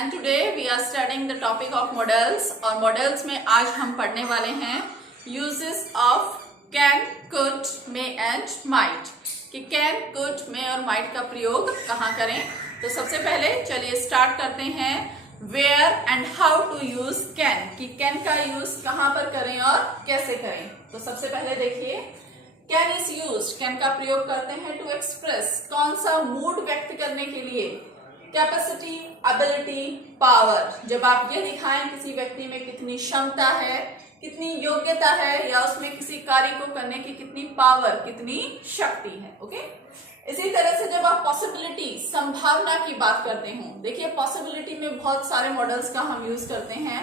And today we are studying the topic of modals. और modals में आज हम पढ़ने वाले हैं uses of can, could, may and might, कि कैन, कुड, मे और माइट का प्रयोग कहाँ करें। तो सबसे पहले चलिए स्टार्ट करते हैं where and how to use can, कि कैन का यूज कहाँ पर करें और कैसे करें। तो सबसे पहले देखिए, कैन इज यूज, कैन का प्रयोग करते हैं टू एक्सप्रेस, कौन सा मूड व्यक्त करने के लिए, कैपेसिटी, एबिलिटी, पावर। जब आप ये दिखाएं किसी व्यक्ति में कितनी क्षमता है, कितनी योग्यता है, या उसमें किसी कार्य को करने की कितनी पावर, कितनी शक्ति है। ओके, इसी तरह से जब आप पॉसिबिलिटी, संभावना की बात करते हो, देखिए पॉसिबिलिटी में बहुत सारे मॉडल्स का हम यूज करते हैं।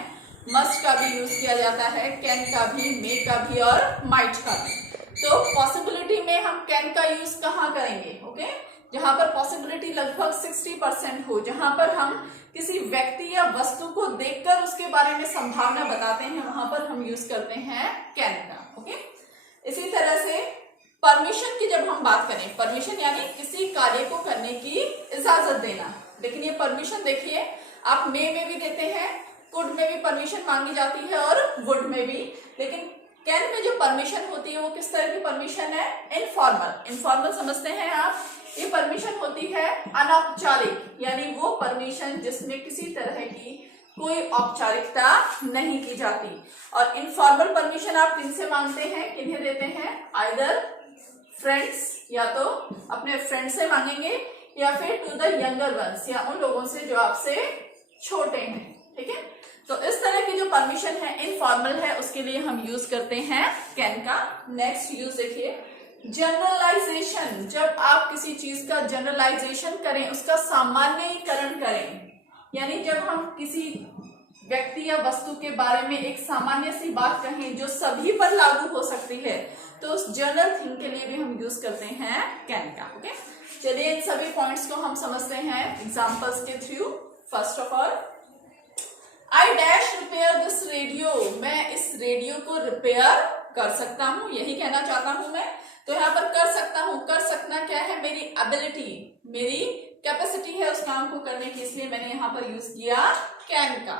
मस्ट का भी यूज किया जाता है, कैन का भी, मे का भी और माइट का भी। तो पॉसिबिलिटी में हम कैन का यूज कहाँ करेंगे? ओके, जहां पर पॉसिबिलिटी लगभग 60% हो, जहां पर हम किसी व्यक्ति या वस्तु को देखकर उसके बारे में संभावना बताते हैं, वहां पर हम यूज करते हैं कैन का। ओके, इसी तरह से परमिशन की जब हम बात करें, परमिशन यानी किसी कार्य को करने की इजाजत देना। लेकिन ये परमिशन देखिए, आप मे में भी देते हैं, कुड में भी परमिशन मांगी जाती है और वुड में भी। लेकिन कैन में जो परमिशन होती है वो किस तरह की परमिशन है? इनफॉर्मल। इनफॉर्मल समझते हैं आप? ये परमिशन होती है अनौपचारिक, यानी वो परमिशन जिसमें किसी तरह की कोई औपचारिकता नहीं की जाती। और इनफॉर्मल परमिशन आप किनसे मांगते हैं, किन्हें देते हैं? आइदर फ्रेंड्स, या तो अपने फ्रेंड से मांगेंगे, या फिर टू द यंगर वंस, या उन लोगों से जो आपसे छोटे हैं। ठीक है, तो इस तरह की जो परमिशन है इनफॉर्मल है, उसके लिए हम यूज करते हैं कैन का। नेक्स्ट यूज देखिए, जनरलाइजेशन। जब आप किसी चीज का जनरलाइजेशन करें, उसका सामान्यीकरण करें, यानी जब हम किसी व्यक्ति या वस्तु के बारे में एक सामान्य सी बात कहें जो सभी पर लागू हो सकती है, तो उस जनरल थिंग के लिए भी हम यूज करते हैं कैन का। ओके, चलिए इन सभी पॉइंट्स को हम समझते हैं एग्जांपल्स के through. First of all, I dash repair this radio, मैं इस रेडियो को रिपेयर कर सकता हूं, यही कहना चाहता हूं मैं। तो यहाँ पर कर सकता हूं, कर सकना क्या है? मेरी एबिलिटी, मेरी कैपेसिटी है उस काम को करने की, इसलिए मैंने यहाँ पर यूज किया कैन का।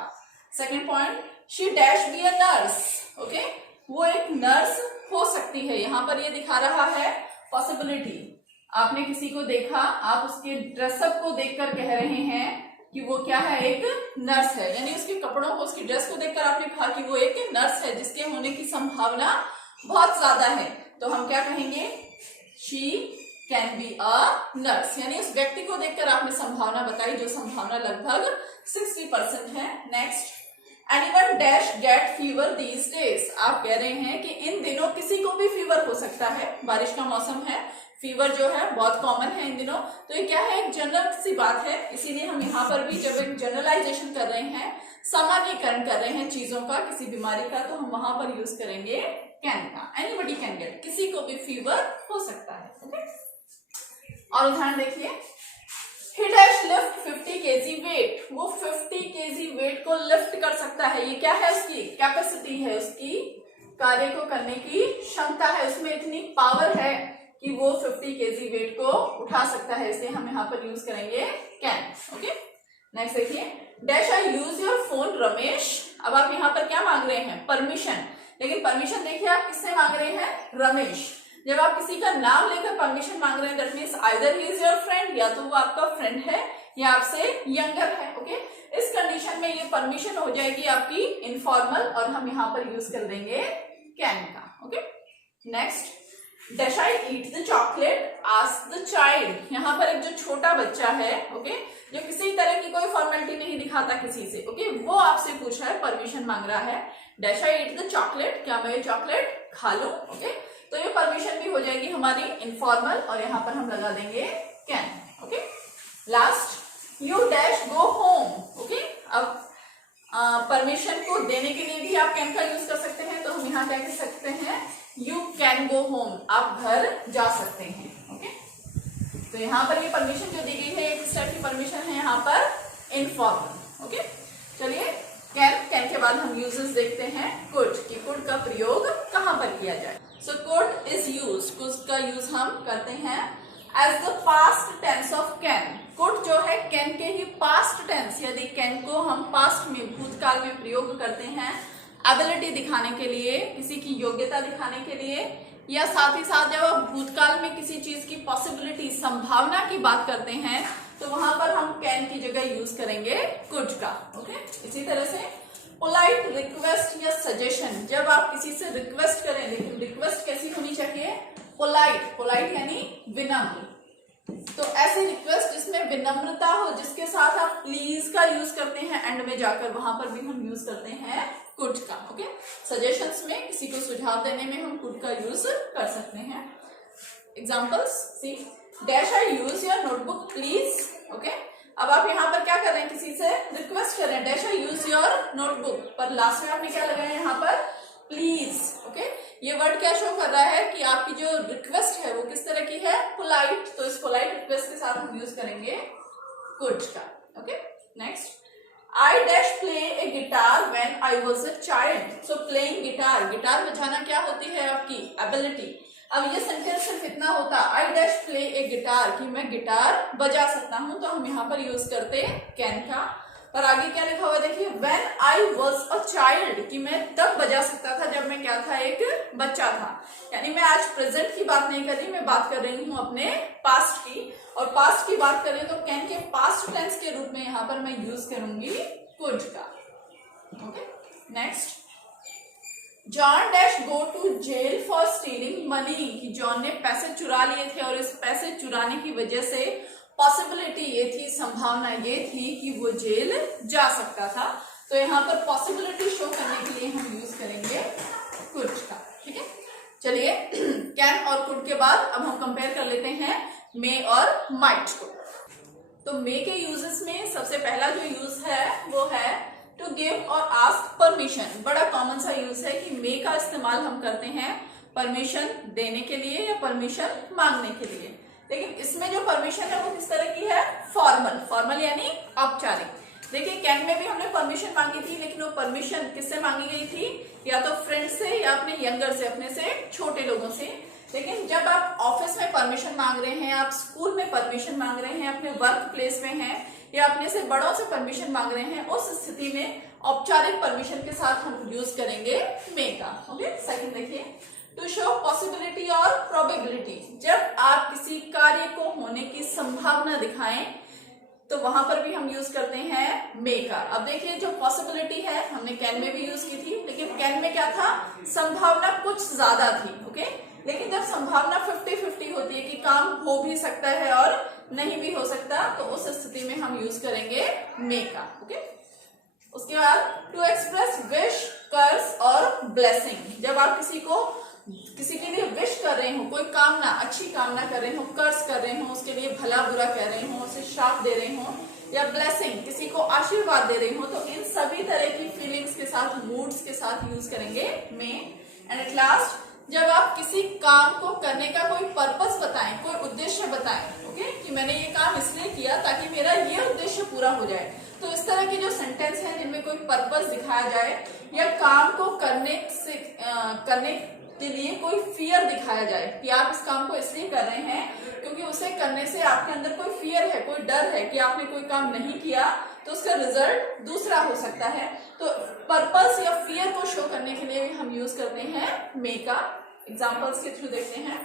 Second point, she dash be a nurse. Okay, वो एक नर्स हो सकती है। यहाँ पर ये दिखा रहा है पॉसिबिलिटी। आपने किसी को देखा, आप उसके ड्रेसअप को देखकर कह रहे हैं कि वो क्या है? एक नर्स है, यानी उसके कपड़ों को, उसकी ड्रेस को देखकर आपने कहा कि वो एक नर्स है, जिसके होने की संभावना बहुत ज्यादा है। तो हम क्या कहेंगे? She can be a nurse, यानी उस व्यक्ति को देखकर आपने संभावना बताई, जो संभावना लगभग 60% है। Next, anyone dash get fever these days, आप कह रहे हैं कि इन दिनों किसी को भी फीवर हो सकता है, बारिश का मौसम है, फीवर जो है बहुत कॉमन है इन दिनों। तो ये क्या है? एक जनरल सी बात है, इसीलिए हम यहाँ पर भी जब एक जनरलाइजेशन कर रहे हैं, सामान्यीकरण कर रहे हैं चीजों का, किसी बीमारी का, तो हम वहां पर यूज करेंगे कैन का। एनीबडी कैन गेट, किसी को भी फीवर हो सकता है। ओके, और उदाहरण देखिए, he dash lift 50 kg wait, वो 50 kg वेट को लिफ्ट कर सकता है। ये क्या है? उसकी कैपेसिटी है, उसकी कार्य को करने की क्षमता है, उसमें इतनी पावर है कि वो 50 kg वेट को उठा सकता है, इसलिए हम यहाँ पर यूज करेंगे कैन। ओके, नेक्स्ट देखिए, dash I use your phone Ramesh. अब आप यहाँ पर क्या मांग रहे हैं? परमिशन। लेकिन परमिशन देखिए आप किससे मांग रहे हैं? रमेश। जब आप किसी का नाम लेकर परमिशन मांग रहे हैं, that means either he is your friend, या तो वो आपका फ्रेंड है या आपसे यंगर है। ओके, इस कंडीशन में ये परमिशन हो जाएगी आपकी इनफॉर्मल, और हम यहाँ पर यूज कर देंगे कैन का। Okay, next, dash I eat the chocolate, ask the child. यहाँ पर एक जो छोटा बच्चा है, ओके, जो किसी तरह की कोई फॉर्मेलिटी नहीं दिखाता किसी से, ओके, वो आपसे पूछ रहा है, परमिशन मांग रहा है, dash I eat the chocolate, क्या मैं ये चॉकलेट खा लूं? ओके, तो ये परमिशन भी हो जाएगी हमारी इनफॉर्मल, और यहाँ पर हम लगा देंगे can. Okay, last, you dash go home. Okay, अब परमिशन को देने के लिए भी आप कैन का यूज कर सकते हैं, तो हम यहाँ क्या कह सकते हैं? यू कैन गो होम, आप घर जा सकते हैं। ओके, तो यहाँ पर ये परमिशन जो दी गई है, एक टाइप की परमिशन है यहाँ पर इनफॉर्मल। ओके, चलिए कैन के बाद हम यूजेस देखते हैं कुड, कि कुड का प्रयोग कहाँ पर किया जाए। So could is use, could का यूज हम करते हैं as the past tense of can. Could जो है कैन के ही पास्ट टेंस, यदि कैन को हम पास्ट में भूतकाल में प्रयोग करते हैं एबिलिटी दिखाने के लिए, किसी की योग्यता दिखाने के लिए, या साथ ही साथ जब आप भूतकाल में किसी चीज की पॉसिबिलिटी संभावना की बात करते हैं तो वहां पर हम कैन की जगह यूज करेंगे कुड का। ओके, इसी तरह से पोलाइट रिक्वेस्ट या सजेशन, जब आप किसी से रिक्वेस्ट करें, लेकिन रिक्वेस्ट कैसी होनी चाहिए, पोलाइट, पोलाइट यानी विनम्र। तो ऐसी रिक्वेस्ट जिसमें विनम्रता हो, जिसके साथ आप प्लीज का यूज करते हैं एंड में जाकर, वहां पर भी हम यूज करते हैं कुड का। ओके, सजेशंस में किसी को सुझाव देने में हम कुड का यूज कर सकते हैं। Examples see, dash I use your notebook please. Okay, अब आप यहाँ पर क्या कर रहे हैं, किसी से रिक्वेस्ट कर रहे हैं, dash I use your notebook, पर लास्ट में आपने क्या लगाया यहाँ पर, प्लीज। ओके, ये वर्ड क्या शो कर रहा है कि आपकी जो रिक्वेस्ट है वो किस तरह की है, पोलाइट। तो इस पोलाइट रिक्वेस्ट के साथ हम यूज करेंगे कुड का। Okay, next, I dash play A guitar when I was a child. So playing guitar, guitar बजाना क्या होती है आपकी एबिलिटी। अब ये सेंटेंस सिर्फ इतना होता, I dash play A guitar, कि मैं गिटार बजा सकता हूं, तो हम यहाँ पर यूज करते कैन का। और आगे क्या लिखा हुआ देखिए, when I was a child, कि मैं तब बजा सकता था जब मैं क्या था, एक बच्चा था। यानी मैं आज प्रेजेंट की बात नहीं कर रही, मैं बात कर रही हूँ अपने पास्ट की। और पास्ट की बात करें तो कैन के पास्ट टेंस के रूप में यहाँ पर मैं यूज करूंगी कुड का। Okay, next, John dash go to jail for stealing money, कि जॉन ने पैसे चुरा लिए थे और इस पैसे चुराने की वजह से पॉसिबिलिटी ये थी, संभावना ये थी कि वो जेल जा सकता था। तो यहाँ पर पॉसिबिलिटी शो करने के लिए हम यूज करेंगे कुड का। ठीक है, चलिए कैन और कुड के बाद अब हम कंपेयर कर लेते हैं मे और माइट को। तो मे के यूजेस में सबसे पहला जो यूज है वो है टू गिव और आस्क परमिशन। बड़ा कॉमन सा यूज है कि मे का इस्तेमाल हम करते हैं परमिशन देने के लिए या परमिशन मांगने के लिए। लेकिन इसमें जो परमिशन है वो किस तरह की है, फॉर्मल, फॉर्मल यानी औपचारिक। देखिए कैन में भी हमने परमिशन मांगी थी, लेकिन वो परमिशन किससे मांगी गई थी, या तो फ्रेंड से या अपने यंगर से, अपने से छोटे लोगों से। लेकिन जब आप ऑफिस में परमिशन मांग रहे हैं, आप स्कूल में परमिशन मांग रहे हैं, अपने वर्क प्लेस में हैं, या अपने से बड़ों से परमिशन मांग रहे हैं, उस स्थिति में औपचारिक परमिशन के साथ हम यूज करेंगे मे का। ओके, सेकंड देखिए, टू शो पॉसिबिलिटी और प्रोबेबिलिटी। जब आप किसी कार्य को होने की संभावना दिखाएं तो वहां पर भी हम यूज करते हैं मे का। अब देखिए जो पॉसिबिलिटी है हमने कैन में भी यूज की थी, लेकिन कैन में क्या था, संभावना कुछ ज्यादा थी। ओके, लेकिन जब संभावना 50-50 होती है कि काम हो भी सकता है और नहीं भी हो सकता, तो उस स्थिति में हम यूज करेंगे मे का। ओके, उसके बाद टू एक्सप्रेस विश, कर्स और ब्लेसिंग। जब आप किसी के लिए विश कर रहे हो, कोई कामना, अच्छी कामना कर रहे हो, कर्स कर रहे हो, उसके लिए भला बुरा कह रहे हो, उसे श्राप दे रहे हो, या ब्लेसिंग, किसी को आशीर्वाद दे रहे हो, तो इन सभी तरह की फीलिंग्स के साथ, मूड्स के साथ यूज करेंगे मे। एंड एट लास्ट, जब आप किसी काम को करने का कोई पर्पस बताएं, कोई उद्देश्य बताएं, ओके, कि मैंने ये काम इसलिए किया ताकि मेरा ये उद्देश्य पूरा हो जाए। तो इस तरह के जो सेंटेंस हैं जिनमें कोई पर्पस दिखाया जाए या काम को करने के लिए कोई फियर दिखाया जाए कि आप इस काम को इसलिए कर रहे हैं क्योंकि उसे करने से आपके अंदर कोई फियर है, कोई डर है कि आपने कोई काम नहीं किया तो उसका रिजल्ट दूसरा हो सकता है। तो पर्पस या फियर को शो करने के लिए भी हम यूज करते हैं मे का। एग्जांपल्स के थ्रू देखते हैं।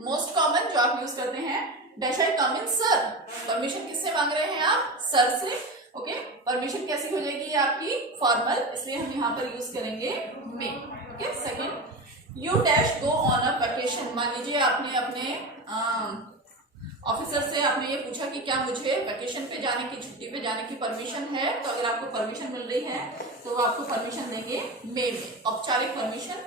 मोस्ट कॉमन जो आप यूज करते हैं, डैश आई कम इन सर। परमिशन किससे मांग रहे हैं आप, सर से। ओके, परमिशन कैसी हो जाएगी आपकी, फॉर्मल, इसलिए हम यहाँ पर यूज करेंगे may. Okay, second, you dash go on a vacation. मान लीजिए आपने अपने ऑफिसर से आपने ये पूछा कि क्या मुझे वैकेशन पे जाने की, छुट्टी पे जाने की परमिशन है। तो अगर आपको परमिशन मिल रही है तो वो आपको परमिशन देंगे मे में, औपचारिक permission.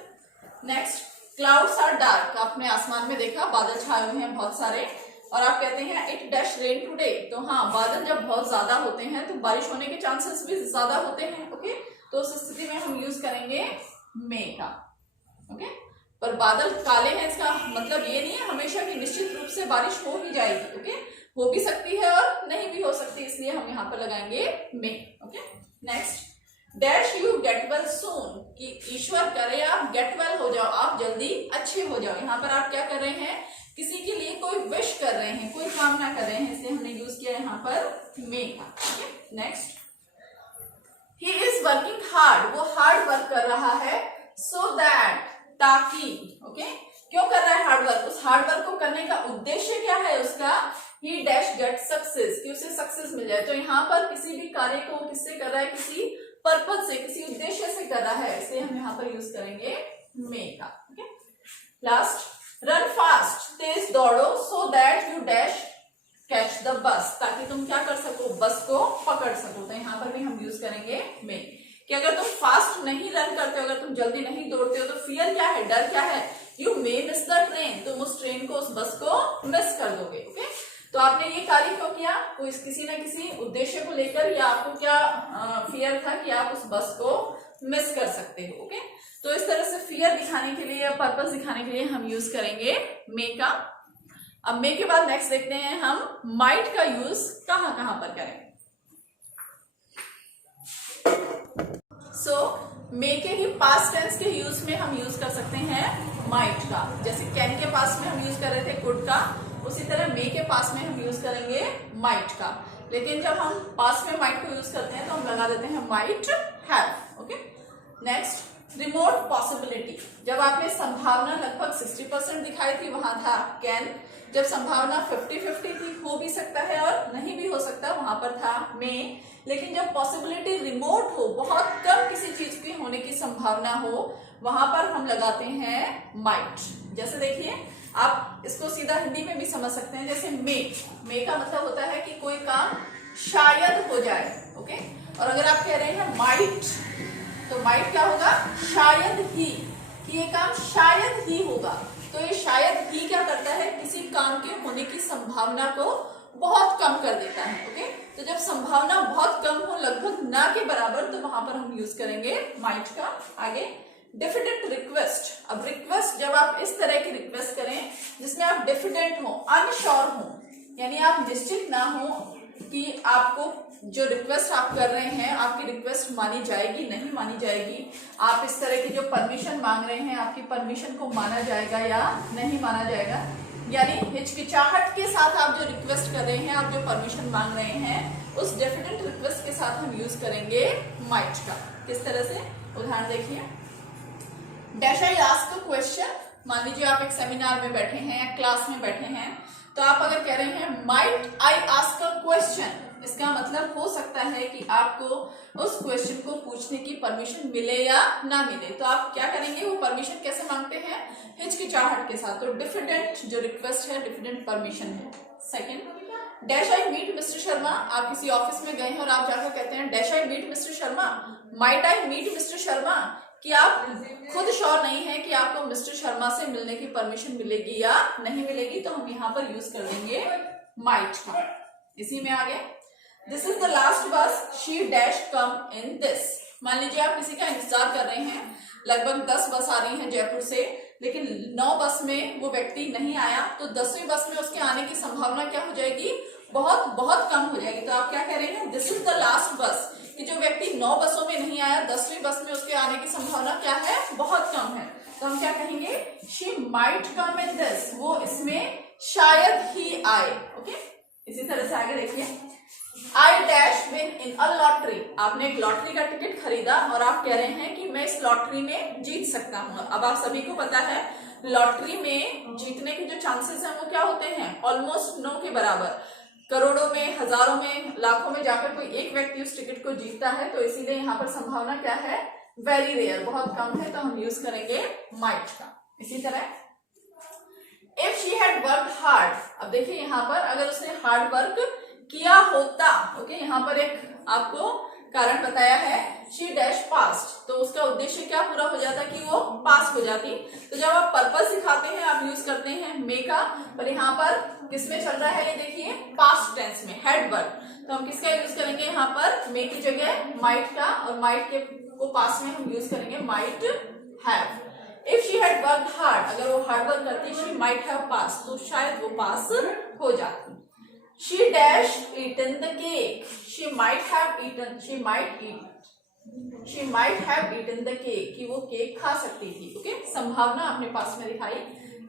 Next, clouds are dark. आपने आसमान में देखा बादल छाए हुए हैं बहुत सारे, और आप कहते हैं इट डैश रेन टुडे। तो हाँ, बादल जब बहुत ज्यादा होते हैं तो बारिश होने के चांसेस भी ज्यादा होते हैं। ओके, तो उस स्थिति में हम यूज करेंगे मे का। ओके, पर बादल काले हैं इसका मतलब ये नहीं है हमेशा कि निश्चित रूप से बारिश हो ही जाएगी। ओके, हो भी सकती है और नहीं भी हो सकती, इसलिए हम यहाँ पर लगाएंगे may. Okay, next, dash you get well soon, कि ईश्वर करे आप गेट वेल हो जाओ, आप जल्दी अच्छे हो जाओ। यहाँ पर आप क्या कर रहे हैं, किसी के लिए कोई विश कर रहे हैं, कोई कामना कर रहे हैं, इसलिए हमने यूज किया यहाँ पर मे का। Next, he is working hard, वो हार्ड वर्क कर रहा है, सो दैट, ताकि, ओके, क्यों कर रहा है हार्ड वर्क, उस हार्ड वर्क को करने का उद्देश्य क्या है उसका, ही डैश गेट सक्सेस, कि उसे सक्सेस मिल जाए। तो यहाँ पर किसी भी कार्य को किससे कर रहा है, किसी पर्पज से, किसी उद्देश्य से कर रहा है, इसलिए हम यहाँ पर यूज करेंगे मे का। ओके, लास्ट, रन फास्ट, तेज दौड़ो, so that you dash catch the bus, ताकि तुम क्या कर सको, बस को पकड़ सको। तो यहाँ पर भी हम यूज करेंगे मे, कि अगर तुम फास्ट नहीं रन करते हो, अगर तुम जल्दी नहीं दौड़ते हो, तो फियर क्या है, डर क्या है, you may miss the train, तुम उस ट्रेन को, उस बस को मिस कर दोगे। ओके, तो आपने ये कार्य क्यों किया, कोई किसी न किसी उद्देश्य को लेकर, या आपको क्या फियर था कि आप उस बस को मिस कर सकते हो। ओके, तो इस तरह से फियर दिखाने के लिए या पर्पस दिखाने के लिए हम यूज करेंगे मे का। अब मे के बाद नेक्स्ट देखते हैं हम माइट का यूज कहां कहां पर करें। सो मे के ही पास्ट टेंस के यूज में हम यूज कर सकते हैं माइट का, जैसे कैन के पास में हम यूज कर रहे थे कुड का, उसी तरह मे के पास में हम यूज करेंगे माइट का। लेकिन जब हम पास्ट में माइट को यूज करते हैं तो हम लगा देते हैं might have. Okay, next, remote possibility, जब आपने संभावना लगभग 60% दिखाई थी वहां था कैन, जब संभावना 50-50 थी, हो भी सकता है और नहीं भी हो सकता, वहां पर था मे। लेकिन जब पॉसिबिलिटी रिमोट हो, बहुत कम किसी चीज की होने की संभावना हो, वहां पर हम लगाते हैं माइट। जैसे देखिए, आप इसको सीधा हिंदी में भी समझ सकते हैं, जैसे मे का मतलब होता है कि कोई काम शायद हो जाए। ओके, और अगर आप कह रहे हैं माइट, तो माइट क्या होगा, शायद ही, कि ये काम शायद ही होगा। तो ये शायद ही क्या करता है, किसी काम के होने की संभावना को बहुत कम कर देता है। ओके, तो जब संभावना बहुत कम हो, लगभग ना के बराबर, तो वहां पर हम यूज करेंगे माइट का। आगे, डिफिडेंट रिक्वेस्ट, अब रिक्वेस्ट जब आप इस तरह की रिक्वेस्ट करें जिसमें आप डिफिडेंट हो, अनश्योर हो, यानी आप निश्चित ना हो कि आपको जो रिक्वेस्ट आप कर रहे हैं, आपकी रिक्वेस्ट मानी जाएगी नहीं मानी जाएगी, आप इस तरह की जो परमिशन मांग रहे हैं, आपकी परमिशन को माना जाएगा या नहीं माना जाएगा, यानी हिचकिचाहट के साथ आप जो रिक्वेस्ट कर रहे हैं, आप जो परमिशन मांग रहे हैं, उस डेफिनेट रिक्वेस्ट के साथ हम यूज करेंगे माइट का। किस तरह से, उदाहरण देखिए, dash I ask a question, मान लीजिए आप एक सेमिनार में बैठे हैं या क्लास में बैठे हैं, तो आप अगर कह रहे हैं might I ask a question, इसका मतलब हो सकता है कि आपको उस क्वेश्चन को पूछने की परमिशन मिले या ना मिले। तो आप क्या करेंगे, वो परमिशन कैसे मांगते हैं, हिचकिचाहट के साथ। तो डिफिडेंट जो रिक्वेस्ट है, डिफिडेंट परमिशन है। Second, dash I meet mister Sharma, आप किसी ऑफिस में गए हैं और आप जाकर कहते हैं dash I meet mister Sharma, might I meet mister Sharma, कि आप खुद श्योर नहीं है कि आपको मिस्टर शर्मा से मिलने की परमिशन मिलेगी या नहीं मिलेगी, तो हम यहाँ पर यूज कर देंगे माइट का। इसी में आगे, दिस इज द लास्ट बस, she dash come in this, मान लीजिए आप किसी का इंतजार कर रहे हैं, लगभग 10 बस आ रही हैं जयपुर से, लेकिन 9 बस में वो व्यक्ति नहीं आया, तो 10वीं बस में उसके आने की संभावना क्या हो जाएगी, बहुत बहुत कम हो जाएगी। तो आप क्या कह रहे हैं, दिस इज द लास्ट बस, कि जो व्यक्ति 9 बसों में नहीं आया, 10वीं बस में उसके आने की संभावना क्या है, बहुत कम है। तो हम क्या कहेंगे, she might come in this, वो इसमें शायद ही आए। ओके, इसी तरह से आगे देखिए, I dash win in a lottery, आपने एक लॉटरी का टिकट खरीदा और आप कह रहे हैं कि मैं इस लॉटरी में जीत सकता हूँ। अब आप सभी को पता है लॉटरी में जीतने के जो चांसेस हैं वो क्या होते हैं, ऑलमोस्ट 9 के बराबर। करोड़ों में, हजारों में, लाखों में जाकर कोई एक व्यक्ति उस टिकट को जीतता है, तो इसीलिए यहाँ पर संभावना क्या है, वेरी रेयर, बहुत कम है, तो हम यूज करेंगे माइट का। इसी तरह, if she had worked hard, अब देखिए यहाँ पर अगर उसने हार्ड वर्क किया होता, ओके, यहाँ पर एक आपको कारण बताया है, शी डैश पास्ट, तो उसका उद्देश्य क्या पूरा हो जाता कि वो पास हो जाती। तो जब आप पर्पस सिखाते हैं आप यूज करते हैं मे का, पर यहाँ पर किसमें चल रहा है, ये देखिए पास्ट टेंस में, हैड वर्क, तो हम किसका यूज करेंगे यहाँ पर, मे की जगह माइट का, और माइट के को पास में हम यूज करेंगे might have. If she had worked hard, अगर वो हार्ड वर्क करती, शी माइट हैव पास, तो शायद वो पास हो जाती। She dash eaten the cake, she might have eaten the cake, कि वो केक खा सकती थी। ओके, संभावना अपने पास में दिखाई,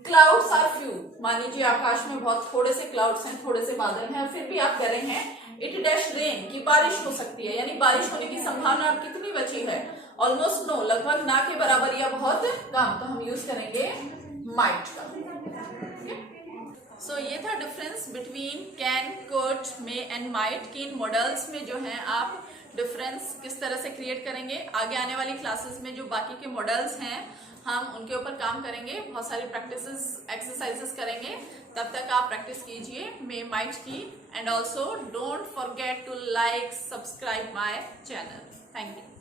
क्लाउड्स आर फ्यू, मान लीजिए आकाश में बहुत थोड़े से क्लाउड्स हैं, थोड़े से बादल हैं, फिर भी आप कह रहे हैं इट डैश रेन की बारिश हो सकती है, यानी बारिश होने की संभावना अब कितनी बची है, ऑलमोस्ट नो, लगभग ना के बराबर या बहुत कम, तो हम यूज करेंगे माइट का। सो ये था difference between can, could, may and might की इन मॉडल्स में जो है आप डिफरेंस किस तरह से क्रिएट करेंगे। आगे आने वाली क्लासेस में जो बाकी के मॉडल्स हैं हम उनके ऊपर काम करेंगे, बहुत सारी प्रैक्टिसेस एक्सरसाइजेस करेंगे। तब तक आप प्रैक्टिस कीजिए मे माइट की, and also don't forget to like subscribe my channel. Thank you.